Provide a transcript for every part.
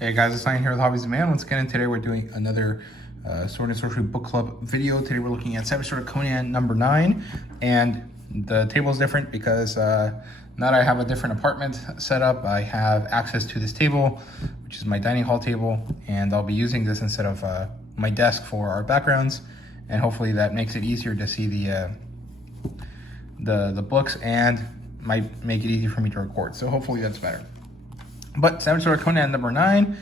Hey guys, it's Ryan here with Hobbies of Man. Once again, and today we're doing another Sword and Sorcery Book Club video. Today we're looking at Sword of Conan number 9, and the table is different because now that I have a different apartment set up, I have access to this table, which is my dining hall table, and I'll be using this instead of my desk for our backgrounds, and hopefully that makes it easier to see the books and might make it easier for me to record. So hopefully that's better. But Sword of Conan number 9,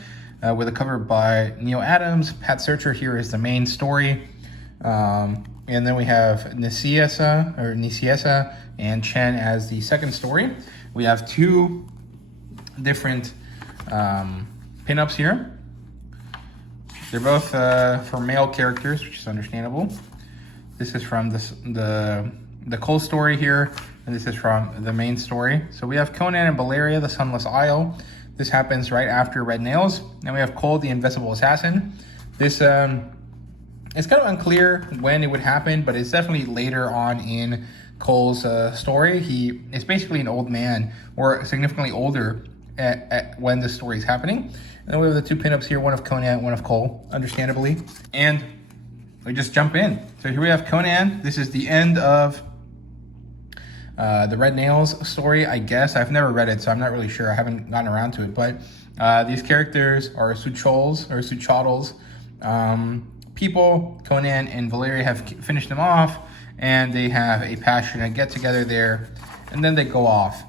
with a cover by Neil Adams. Pat Zircher here is the main story. And then we have Niciesa and Chen as the second story. We have two different pinups here. They're both for male characters, which is understandable. This is from the Kull story here, and this is from the main story. So we have Conan and Valeria, the Sunless Isle. This happens right after Red Nails. Then we have Kull, the Invisible Assassin. This it's kind of unclear when it would happen, but it's definitely later on in Kull's story. He is basically an old man, or significantly older at when this story is happening. And then we have the two pinups here, one of Conan, one of Kull, understandably. And we just jump in. So here we have Conan. This is the end of the Red Nails story, I guess. I've never read it, so I'm not really sure. I haven't gotten around to it. But these characters are Suchotls people. Conan and Valeria have finished them off, and they have a passionate get-together there, and then they go off.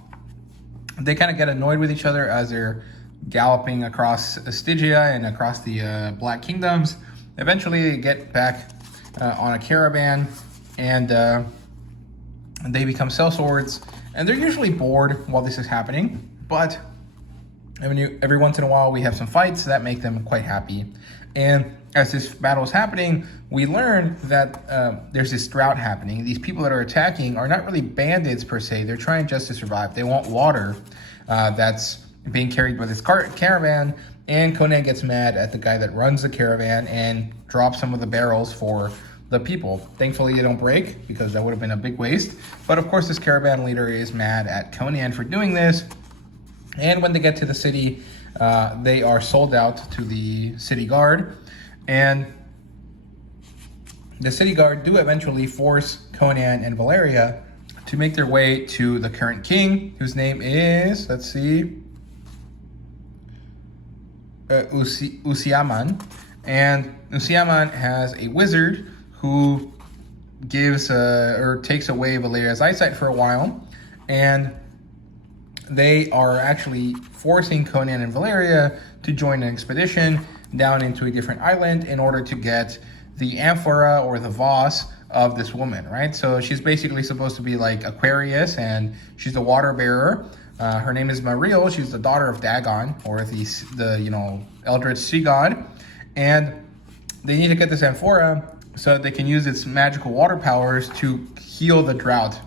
They kind of get annoyed with each other as they're galloping across Stygia and across the Black Kingdoms. Eventually, they get back on a caravan, and they become sellswords, and they're usually bored while this is happening, but every once in a while we have some fights that make them quite happy. And as this battle is happening, we learn that there's this drought happening. These people that are attacking are not really bandits per se. They're trying just to survive. They want water that's being carried by this caravan, and Conan gets mad at the guy that runs the caravan and drops some of the barrels for the people. Thankfully, they don't break, because that would have been a big waste. But of course, this caravan leader is mad at Conan for doing this. And when they get to the city, they are sold out to the city guard. And the city guard do eventually force Conan and Valeria to make their way to the current king, whose name is, Usiaman. And Usiaman has a wizard who gives or takes away Valeria's eyesight for a while, and they are actually forcing Conan and Valeria to join an expedition down into a different island in order to get the amphora or the vase of this woman, right? So she's basically supposed to be like Aquarius, and she's the water bearer. Her name is Mariel. She's the daughter of Dagon, or the Eldritch sea god, and they need to get this amphora so that they can use its magical water powers to heal the drought,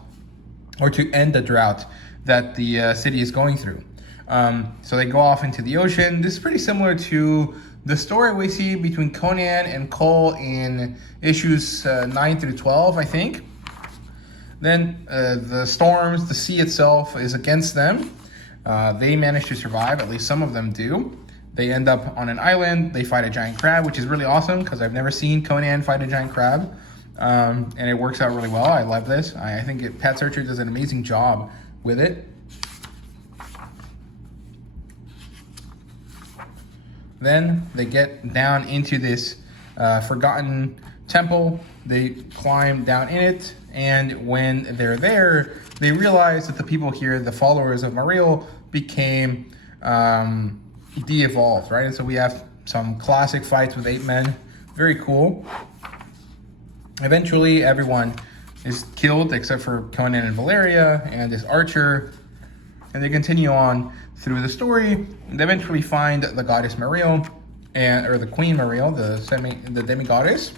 or to end the drought that the city is going through. So they go off into the ocean. This is pretty similar to the story we see between Conan and Kull in issues 9 through 12, I think. Then the storms, the sea itself is against them. They manage to survive, at least some of them do. They end up on an island. They fight a giant crab, which is really awesome because I've never seen Conan fight a giant crab. And it works out really well. I love this. I think Pat Zircher does an amazing job with it. Then they get down into this forgotten temple. They climb down in it. And when they're there, they realize that the people here, the followers of Mariel, became de-evolved, right? And so we have some classic fights with 8 men. Very cool. Eventually, everyone is killed except for Conan and Valeria and this archer. And they continue on through the story. They eventually find the goddess Mariel, or the queen Mariel, the demigoddess.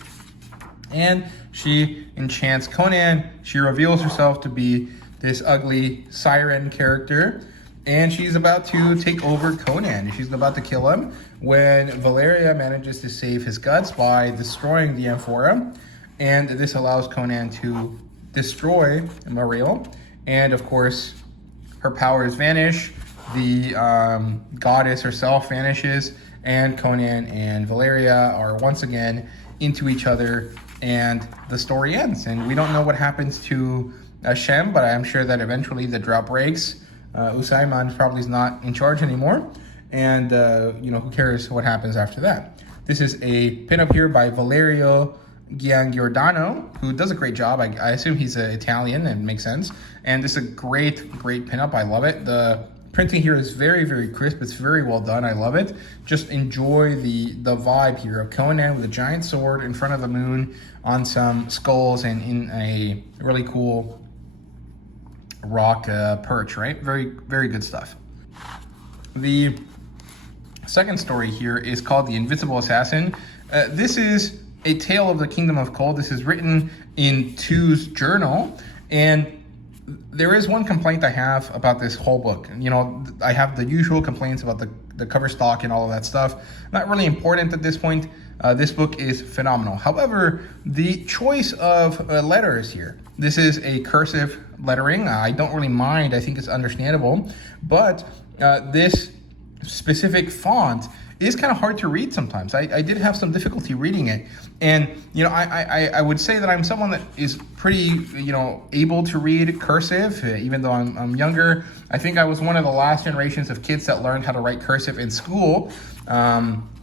And she enchants Conan. She reveals herself to be this ugly siren character, and she's about to take over Conan. She's about to kill him when Valeria manages to save his guts by destroying the amphora, and this allows Conan to destroy Mariel. And of course, her powers vanish, the goddess herself vanishes, and Conan and Valeria are once again into each other, and the story ends. And we don't know what happens to Shem, but I'm sure that eventually the drought breaks. Usaiman probably is not in charge anymore, and who cares what happens after that. This is a pinup here by Valerio Giangiordano, who does a great job. I assume he's Italian, and it makes sense. And this is a great pinup. I love it. The printing here is very, very crisp. It's very well done. I love it. Just enjoy the vibe here of Conan with a giant sword in front of the moon on some skulls and in a really cool rock perch, right? Very, very good stuff. The second story here is called The Invisible Assassin. This is a tale of the kingdom of Kull. This is written in Two's journal, and there is one complaint I have about this whole book. I have the usual complaints about the cover stock and all of that stuff. Not really important at this point. This book is phenomenal. However, the choice of letters here. This is a cursive lettering. I don't really mind. I think it's understandable. But this specific font is kind of hard to read sometimes. I did have some difficulty reading it. And, I would say that I'm someone that is pretty, able to read cursive, even though I'm younger. I think I was one of the last generations of kids that learned how to write cursive in school,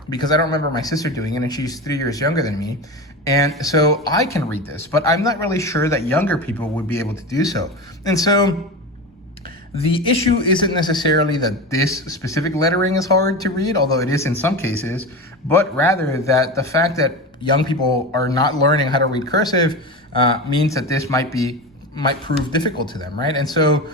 because I don't remember my sister doing it, and she's 3 years younger than me. And so I can read this, but I'm not really sure that younger people would be able to do so. And so the issue isn't necessarily that this specific lettering is hard to read, although it is in some cases, but rather that the fact that young people are not learning how to read cursive means that this might prove difficult to them, right? And so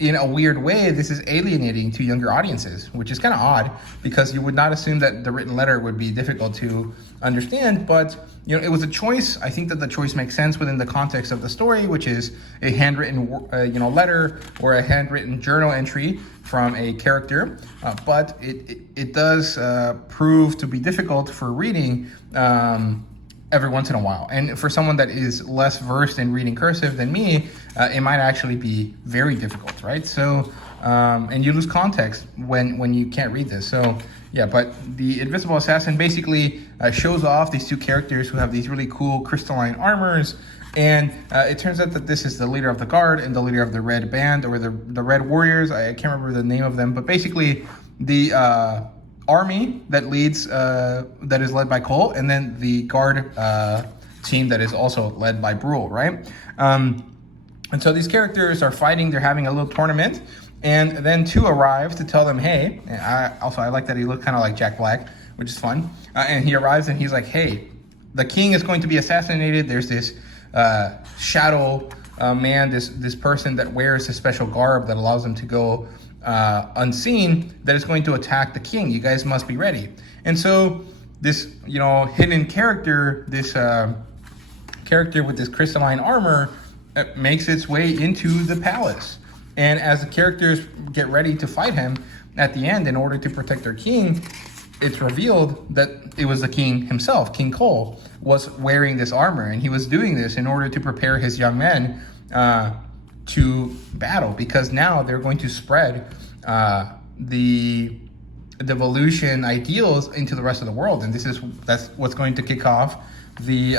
in a weird way, this is alienating to younger audiences, which is kind of odd, because you would not assume that the written letter would be difficult to understand, but it was a choice. I think that the choice makes sense within the context of the story, which is a handwritten letter or a handwritten journal entry from a character, but it does prove to be difficult for reading every once in a while. And for someone that is less versed in reading cursive than me, it might actually be very difficult, right? So, and you lose context when you can't read this. So yeah, but the Invisible Assassin basically shows off these two characters who have these really cool crystalline armors. And it turns out that this is the leader of the guard and the leader of the Red Band, or the Red Warriors. I can't remember the name of them, but basically the army that is led by Kull, and then the guard team that is also led by Brule, right? And so these characters are fighting. They're having a little tournament, and then Two arrives to tell them, hey. I like that he looked kind of like Jack Black, which is fun. And he arrives and he's like, hey, the king is going to be assassinated. There's this shadow man, this person that wears a special garb that allows him to go unseen, that is going to attack the king. You guys must be ready. And so this hidden character, this character with this crystalline armor, makes its way into the palace. And as the characters get ready to fight him at the end in order to protect their king, it's revealed that it was the king himself. King Kull was wearing this armor, and he was doing this in order to prepare his young men to battle, because now they're going to spread the devolution ideals into the rest of the world. And that's what's going to kick off the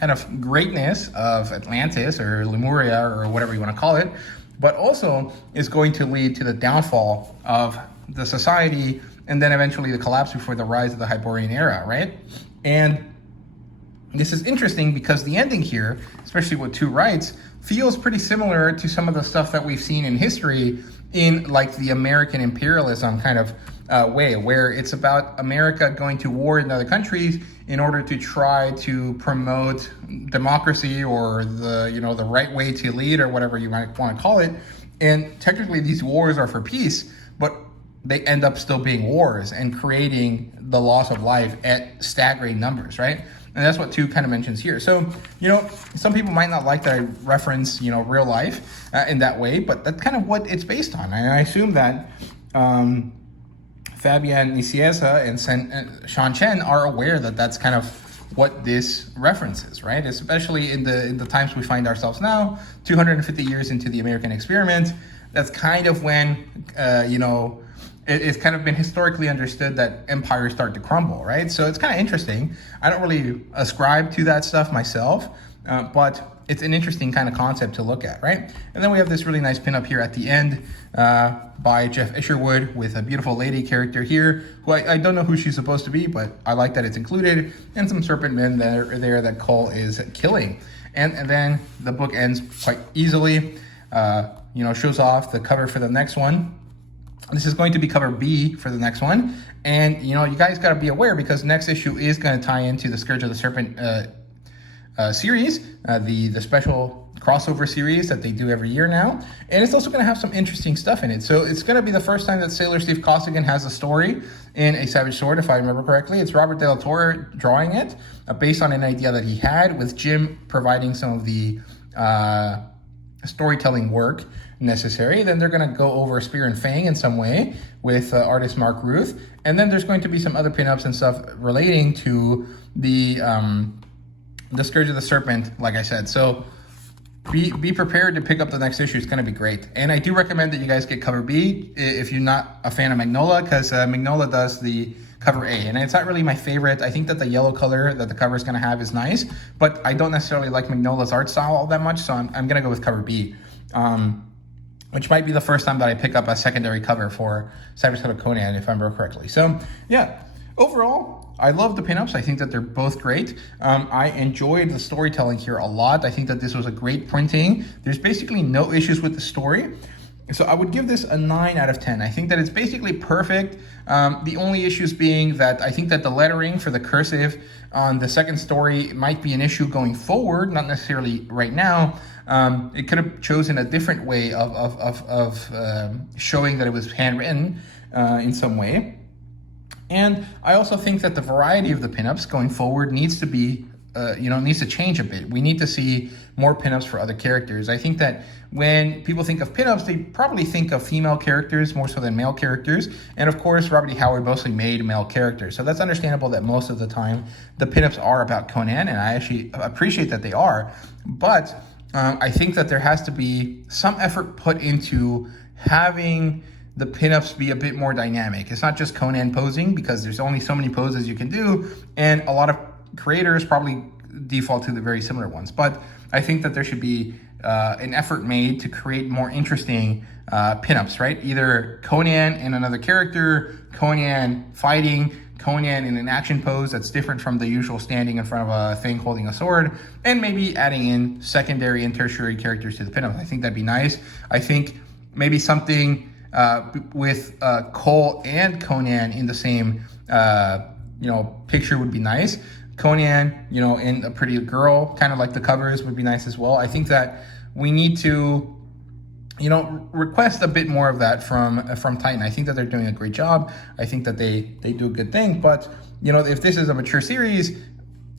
kind of greatness of Atlantis or Lemuria or whatever you want to call it, but also is going to lead to the downfall of the society, and then eventually the collapse before the rise of the Hyborian era, right? And this is interesting because the ending here, especially what Two writes, feels pretty similar to some of the stuff that we've seen in history in like the American imperialism kind of way, where it's about America going to war in other countries in order to try to promote democracy or the right way to lead, or whatever you might want to call it. And technically these wars are for peace, but they end up still being wars and creating the loss of life at staggering numbers, right? And that's what Two kind of mentions here. So, some people might not like that I reference, real life in that way, but that's kind of what it's based on. And I assume that Fabian Nicieza and Sean Chen are aware that that's kind of what this references, right? Especially in the times we find ourselves now, 250 years into the American experiment. that's kind of when, you know, it's kind of been historically understood that empires start to crumble, right? So it's kind of interesting. I don't really ascribe to that stuff myself, but it's an interesting kind of concept to look at, right? And then we have this really nice pinup here at the end by Jeff Isherwood with a beautiful lady character here, who I don't know who she's supposed to be, but I like that it's included, and some serpent men that are there that Kull is killing. And then the book ends quite easily, you know, shows off the cover for the next one. This is going to be cover B for the next one. And, you know, you guys got to be aware, because next issue is going to tie into the Scourge of the Serpent series, the special crossover series that they do every year now. And it's also going to have some interesting stuff in it. So it's going to be the first time that Sailor Steve Costigan has a story in A Savage Sword, if I remember correctly. It's Robert De La Torre drawing it, based on an idea that he had, with Jim providing some of the storytelling work necessary. Then they're going to go over Spear and Fang in some way with artist Mark Ruth. And then there's going to be some other pinups and stuff relating to the Scourge of the Serpent, like I said. So be prepared to pick up the next issue. It's going to be great. And I do recommend that you guys get cover B if you're not a fan of Magnola, because Magnola does the cover A, and it's not really my favorite. I think that the yellow color that the cover is going to have is nice, but I don't necessarily like Magnola's art style all that much, so I'm going to go with cover B, which might be the first time that I pick up a secondary cover for Savage Sword of Conan, if I remember correctly. So yeah, overall, I love the pinups. I think that they're both great. I enjoyed the storytelling here a lot. I think that this was a great printing. There's basically no issues with the story. So I would give this a 9 out of 10. I think that it's basically perfect. The only issues being that I think that the lettering for the cursive on the second story might be an issue going forward, not necessarily right now. It could have chosen a different way of showing that it was handwritten in some way. And I also think that the variety of the pinups going forward needs to be, needs to change a bit. We need to see more pinups for other characters. I think that when people think of pinups, they probably think of female characters more so than male characters. And of course, Robert E. Howard mostly made male characters. So that's understandable that most of the time the pinups are about Conan, and I actually appreciate that they are. But I think that there has to be some effort put into having the pinups be a bit more dynamic. It's not just Conan posing, because there's only so many poses you can do, and a lot of creators probably default to the very similar ones. But I think that there should be an effort made to create more interesting pinups, right? Either Conan and another character, Conan fighting, Conan in an action pose that's different from the usual standing in front of a thing holding a sword, and maybe adding in secondary and tertiary characters to the pinup. I think that'd be nice. I think maybe something with Kull and Conan in the same picture would be nice. Conan, in a pretty girl, kind of like the covers, would be nice as well. I think that we need to, request a bit more of that from Titan. I think that they're doing a great job. I think that they do a good thing. But, if this is a mature series,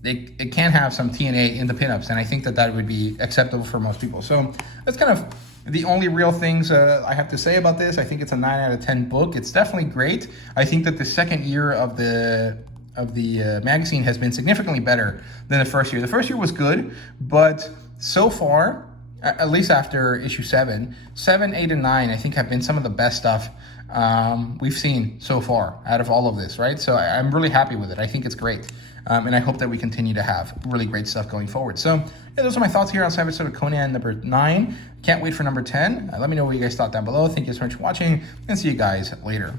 it can have some TNA in the pinups, and I think that would be acceptable for most people. So that's kind of the only real things I have to say about this. I think it's a 9 out of 10 book. It's definitely great. I think that the second year of the magazine has been significantly better than the first year. The first year was good, but so far, at least after issue 7, 8, and 9, I think have been some of the best stuff we've seen so far out of all of this, right? So I'm really happy with it. I think it's great. And I hope that we continue to have really great stuff going forward. So yeah, those are my thoughts here on Savage Sword of Conan number 9. Can't wait for number 10. Let me know what you guys thought down below. Thank you so much for watching, and see you guys later.